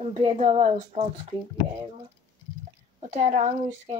un piedāvāju uz Squid Game. Un tā ir angliski,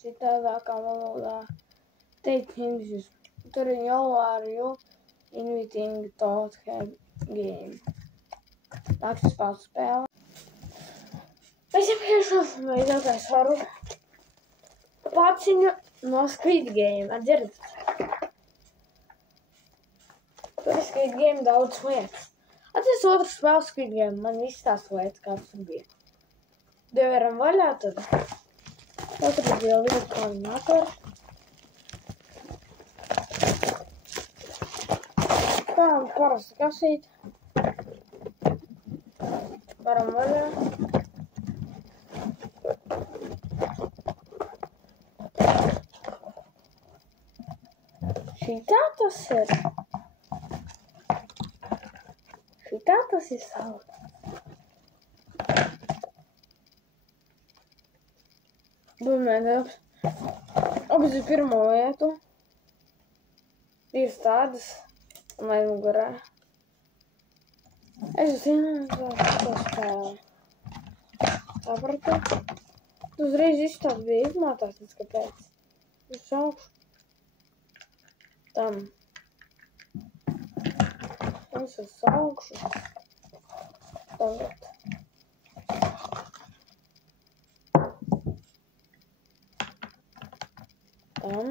citādākā valodā. Take English. Tur ir you are you inviting thought game. Nāks spēlēt spēle. Visiem priekšām veidotais varu paciņu no Squid Game. Dzirdat? Tur ir Squid Game daudz lietas. Atcies otru spēlu Squid Game. Man viss tās lietas, kāds tur bija. Deveram vaļā tad. Otru bija lieta koordinātori. Tā, parasti kasīt. Varam vaļā. Šitā tas ir. Šitā tas ir sauc. Domājot, apzi pirmo lietu. Ir tādas, un aizmugurē. Es zinu, to spēli. Sapratu. Tu uzreiz izstāst bija izmātās, tas kāpēc. Es saukšu. Tam. Es saukšu. Tagad. Tam.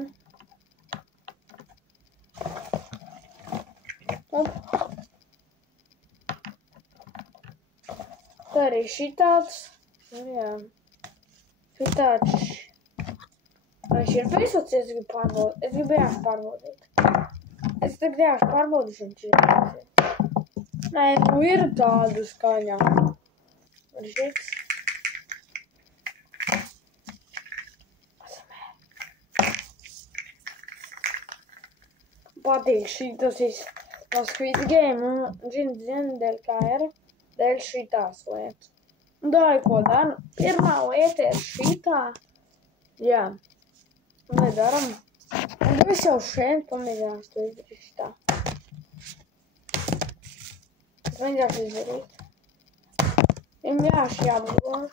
Op. Tā arī šitāds. Jā. Šitāds. Viņš ir piesocies, es gribu pārbaudīt. Es gribu jāši pārbaudīt. Es tagad jāši pārbaudīšu, viņš ir piesocies. Nē, nu ir tādu skaņā. Un šits. Patīk šitas no Squid Game un zinu dēļ kā ir, dēļ šitās lietas. Un dāju, ko dara. Pirmā lieta ir šitā. Jā. Un lai daram. Un es jau šeit pamēģināšu to izdarīt šitā. Es mēģināšu izdarīt. Viņam jāši jābūt.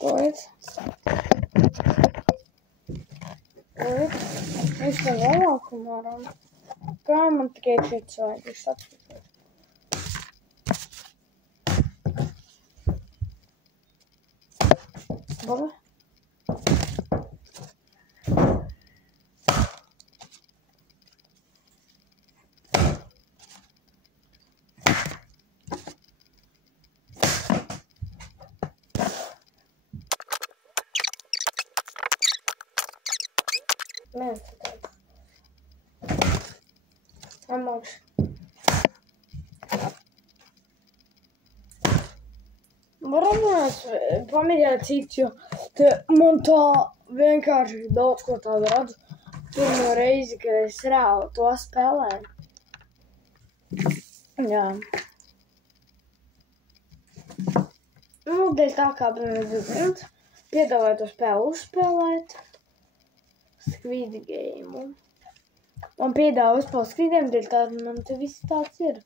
Koēc. Es tam vēlāku varam. Kā man tikai šeit vajag, es atskatos. Baba? Nē, tāds. Amaks. Varam mēs pamēģināt citu, jo man tā vienkārši daudz ko tādu redzu. Pirmo reizi, kad es reāli to spēlēju. Jā. Nu, dēļ tā kā piedāvāju to spēlu uzspēlēt. Squid Game. Man piedāvā uzspēlēt Squid Game, dēļ tā man te viss tāds ir.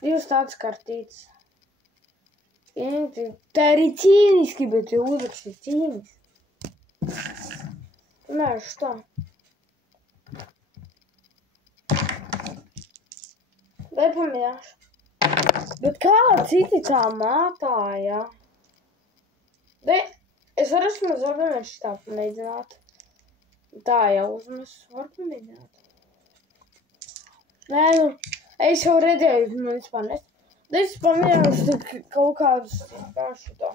Divas tādas kartītes. Tā arī cīniski, bet jau uzrakst ir cīniski. Nē, tā. Vai pamēģināšu. Bet kā citi tā mātāja? Es varu vismaz varbūt šitā pamēģināt. Tā jau uzmes var pamēģināt. Nē, nu, es jau redzēju, man vispār nes. Es pamēģināšu kaut kādus kā šitā.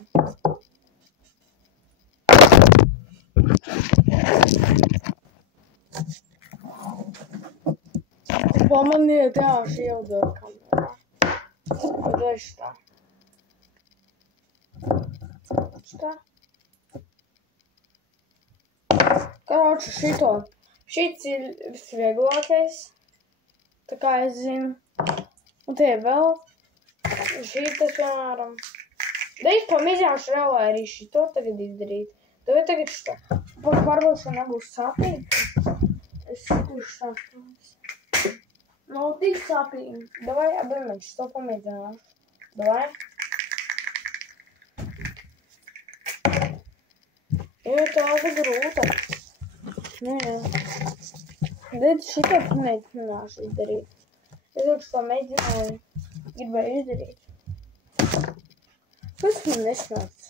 Pamaniet, jā, šī jau dod kamerā. Vai šitā. Šitā. Karoči šito. Šits ir visvieglākais. Tā kā es zinu. Un tie vēl. Šitas, piemēram. Da es pamēģināšu reāli arī šito tagad izdarīt. Tev tagad šito. Pārbaudšana nebūs sāpīgi. Es sāpīgs. Nav tik sāpīgi. Davai, abiem to pamēģināšu. Davai. Jo tāda grūta. Jā. Bet šitie pamēģināšu izdarīt. Es liekas, to mēģināju. Gribēju izdarīt. Kas man nesnāks?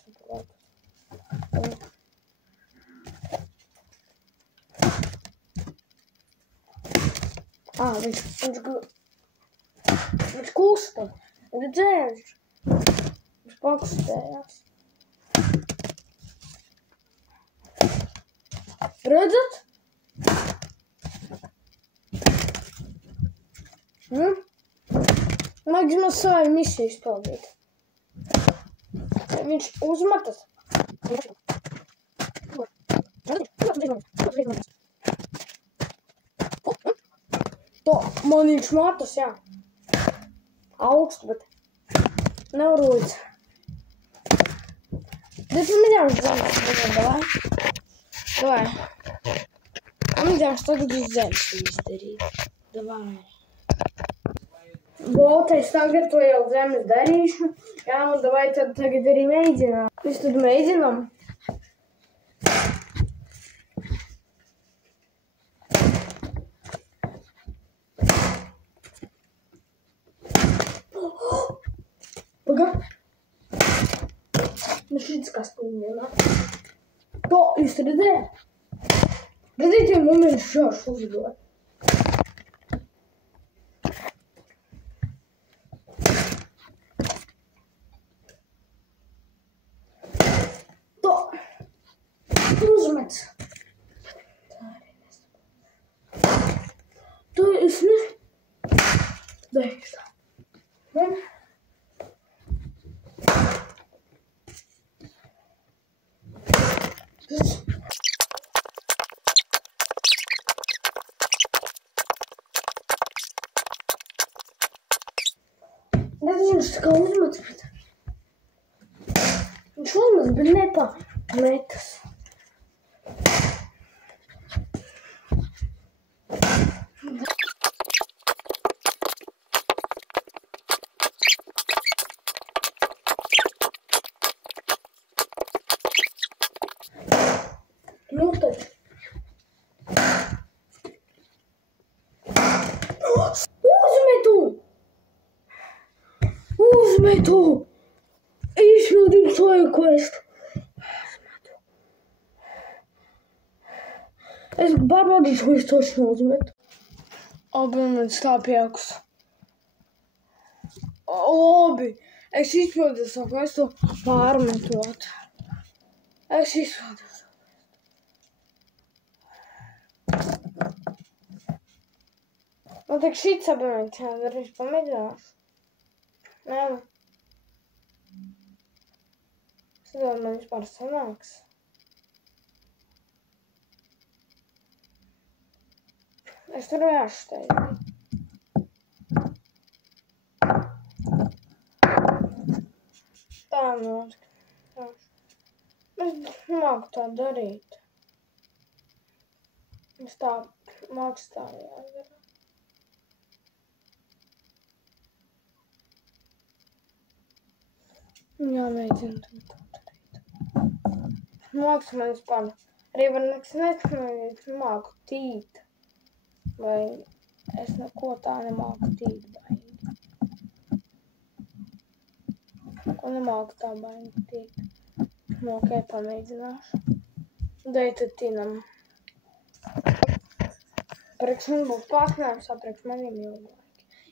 Viņš kusta. Redzējuši. Viņš pakustējās. Redzat? Vajag man savu misiju izpildīt. Viņš uzmetas. Man viņš matas, jā. Augstu, bet nav rūdz. Bet mēģināšu zemes, davai. Davai. Mēģināšu tagad uz zemes izdarīt. Davai. Bot, es tagad to jau zemes darīšu. Jā, un davai tad tagad arī mēģinām. Mēs tad mēģinām. Paga. Nu šits kas pūņēnā. To, jūs redzējāt? Redzēt, ja moments šāšu uzdoju. To. Uzmets. Tā arī nesaprot. To es ne. Darīšu tā. Ne? Viņš tā kā uzmets, bet viņš uzmets, bet nepametas. Nu taču. Uzmetu! Izpildīju savu questu. Uzmetu. Es pārbaudīšu, ko es toši uzmetu. Abiem man stāpjākus. Labi, es izpildīju savu questu pārmetot. Es izpildīju savu questu. Man tik šits abiem darīšu pamēģināšu. Nē. Es domāju, man vispār sanāks. Es tur vēšu tevi. Tā notika. Es māku tā darīt. Es tā māku tā jādara. Jāmēģina to darīt. Māks man vispār. Arī var nekas māku tīt. Vai es neko tā nemāku tīt baigi. Ko nemāku tā baigi tīt. Ok, pamēģināšu. Dai tad tinam. Priekš man būs pārsnājums, priekš maniem jau laiki.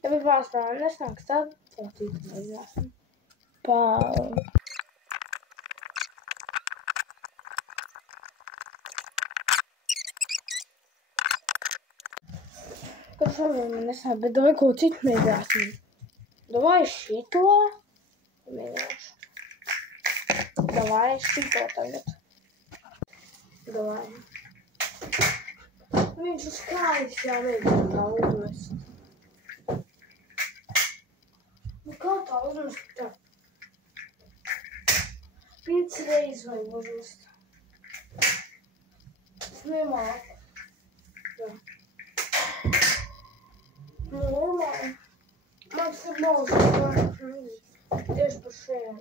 Ja bija pārsnājums nesnāks, tad to citu mēģināsim. Pau. Kur šodien man nesnāk, bet davai ko citu mēģināsim. Davai šito. Mēģināšu. Davai šito tagad. Davai. Viņš uz kājas jāmēģina uzmest. Nu kā tā uzmest tā? 5 reizes vajag uzmest. Es nemāku. Jā. nožu tieši par šajā.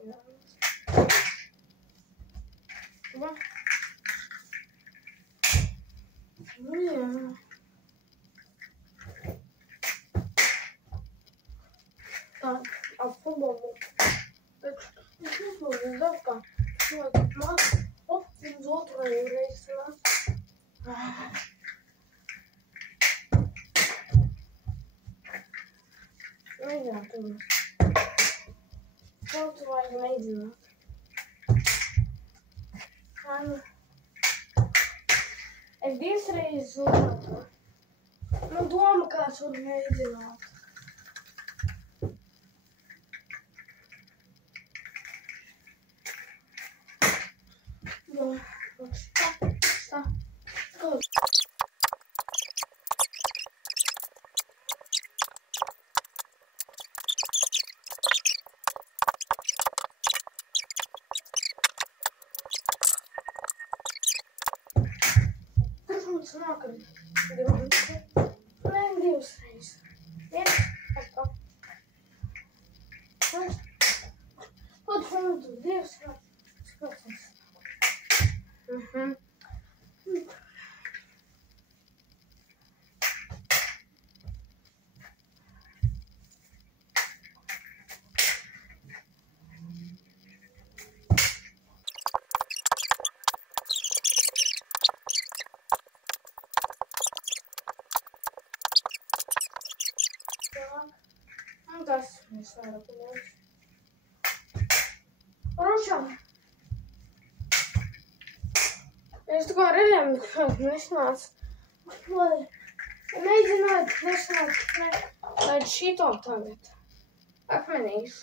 Nu jā. Tā, ap futbolu. Taču, es nesaprotu, es daru kā cilvēku maz. Uz otru reizi sanāc. Mēģināt tomēr. Kaut vajag mēģināt. Es divas reizes uzvāru. Man doma, kāds var mēģināt. Tā. Sanāk, ka divas reizes. Atkal. Lūdzu, divas reizes. Tas mēs varam paņemt. Rušam! Es tā kā redzēju, ka nesanāca. Lai mēģināt nesanāca. Lai šito tagad akmenīšu.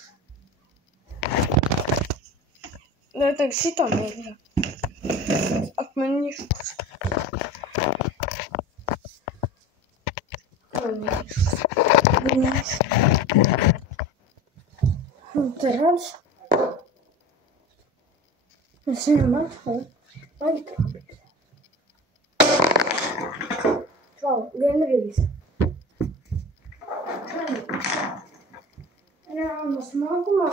Lai tagad šito mēģināt. Akmenīšu. Un te redz. Es viņam atvēlu. Laikāpīt. Čau, gandrīz. Reāma smagumā.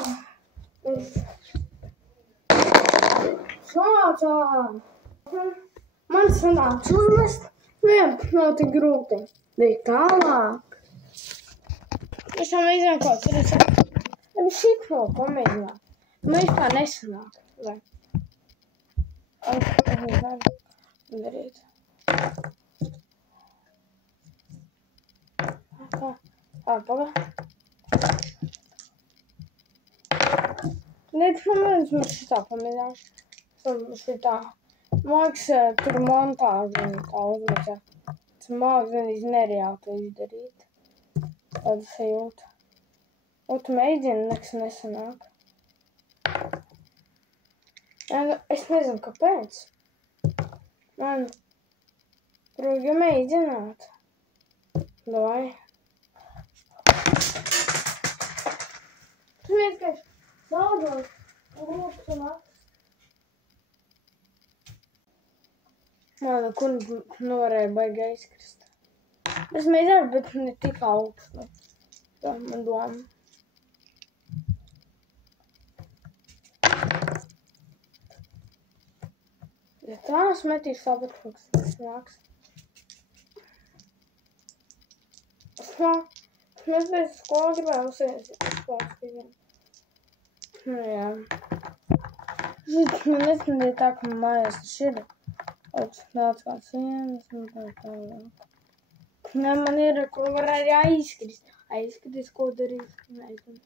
Šādā. Man sanāca uzmest. Nav tik grūti. Bija tālāk. Es tam mēģināju kaut ko redzēt. Es šitno pamēģināju. Man vispār nesanāk. Lai. Es nevaru darīt. Kā? Pagā. Man šitā pamēģināšu. Šitā. Māks tur montāžu un tā uzmecē. Tas māks nereāli to izdarīt. Tāda sajūta. Un tu mēģini, nekas nesanāk. Es nezinu, kāpēc. Man prūgi mēģināt. Davai. Tu vienkārši daudz grūti sanāk. Man kur nevarēja baigi aizkrist. Es mēģināju, bet ne tik augstu. Tā man doma. Ja tā es metīšu tāpat, kas nāks. Mēs pēc skolā gribējām uzsēst. Nu jā. Man nesmēdīja tā, ka man mājās šir. Tāds kāds viens un tā tālāk. Ne, man ir, ko var arī aizkrist. Aizkrist, ko darīt. Nezinu.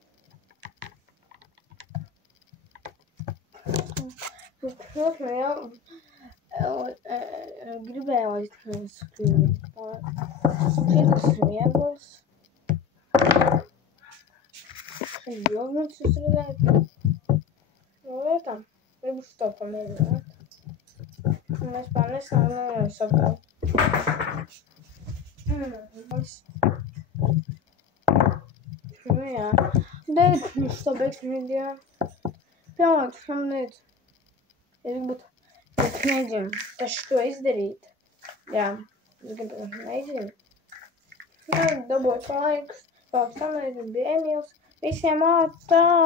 Protams, jau gribēju aizkrist. Šitas ir viegls. Šis bilmets jūs redzēt. No lietām. Gribu šo pamēģināt. Mēs pār nesanāk saprāt. Nu jā. Dēļ mums to beigsim video. Piemēram, šam nec. Es gribu mēģinu taču to izdarīt. Jā. Es gribu mēģinu. Jā, dabūt laikus. Vēl samēģinu bija Emīls. Visiem atā!